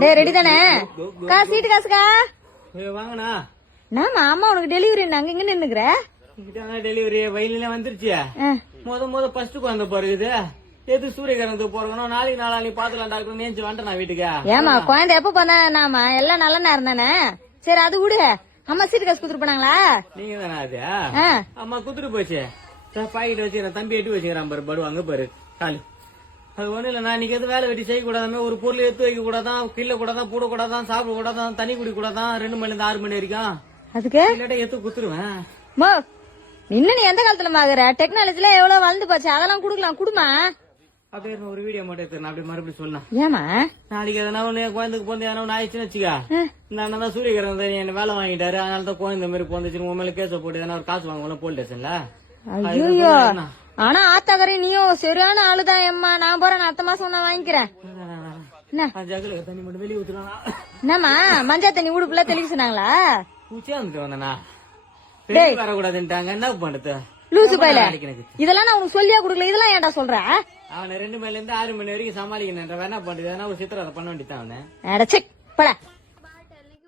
டேய் ரெடி தானே? கா சீட்டு காசுக்கா? வாங்கண்ணா. நாம அம்மா உனக்கு டெலிவரி நாங்க இங்க நின்னுக்குற? டெலிவரி வயலில வந்துருச்சு. முத முத ஃபர்ஸ்ட் குழந்தை பிறகுது எது சூரியகிரகத்துக்கு போறோம் நாளைக்கு நாளாளைக்கு பாத்துலாம் டாக்டர் நேஞ்சு நான் வீட்டுக்கு. ஏமா குழந்தை எப்ப பண்ண நாம எல்லாம் நல்ல நேரம் தானே? சரி அது விடு. அம்மா சீட்டு காசு கொடுத்துட்டு போனாங்களா? நீங்க தானே அது. அம்மா குத்துட்டு போச்சு. பாக்கெட் வச்சுக்கிறேன். தம்பி எட்டு வச்சுக்கிறான் பாரு படு அங்க பாரு. காலு. அது ஒண்ணு இல்ல நான் இன்னைக்கு எதுவும் வேலை வெட்டி செய்ய கூடாதாமே ஒரு பொருள் எடுத்து வைக்க கூடாதான் கிள்ள கூடாதான் போட கூடாதான் சாப்பிட கூடாதான் தண்ணி குடி கூடாதான் ரெண்டு மணில இருந்து ஆறு மணி வரைக்கும். அதுக்கு? இல்லாட்ட எடுத்து குத்துருவேன். மோ இன்னும் நீ எந்த காலத்துல மாகுற? டெக்னாலஜில எவ்வளவு வளர்ந்து போச்சு? அதெல்லாம் குடுக்கலாம் குடுமா? அப்படியே ஒரு வீடியோ மட்டும் எடுத்து நான் அப்படியே மறுபடியும் சொல்லலாம். ஏமா நாளைக்கு எதனா ஒண்ணு குழந்தைக்கு போந்து எதனா ஒண்ணு ஆயிடுச்சுன்னு வச்சுக்கா. இந்த அண்ணன் தான் சூரியகிரகம் தெரியும் என்ன வேலை வாங்கிட்டாரு. அதனால தான் குழந்தை மாதிரி போந்துச்சு உன் மேல கேஸ போட்டு எதனா ஒரு காசு வாங்குவோம் போலீஸ் ஸ்டேஷன்ல ஐயோ. ஆனா ஆத்தாக்கரை நீயும் சரியான ஆளுதான் எம்மா. நான் போறேன் அடுத்த மாசம் நான் வாங்கிக்கிறேன் என்னம்மா? மஞ்சா தண்ணி உடுப்புல தெளிக்க சொன்னாங்களா? வரக்கூடாதுன்ட்டாங்க என்ன பண்றது லூசு பையல. இதெல்லாம் நான் உனக்கு சொல்லியா கொடுக்கல. இதெல்லாம் ஏன்டா சொல்ற? அவனை ரெண்டு மணில இருந்து ஆறு மணி வரைக்கும் சமாளிக்கணும் வேணா எதனா ஒரு சித்திரம் பண்ண வேண்டியதான் அவனை. அடச்சே பட.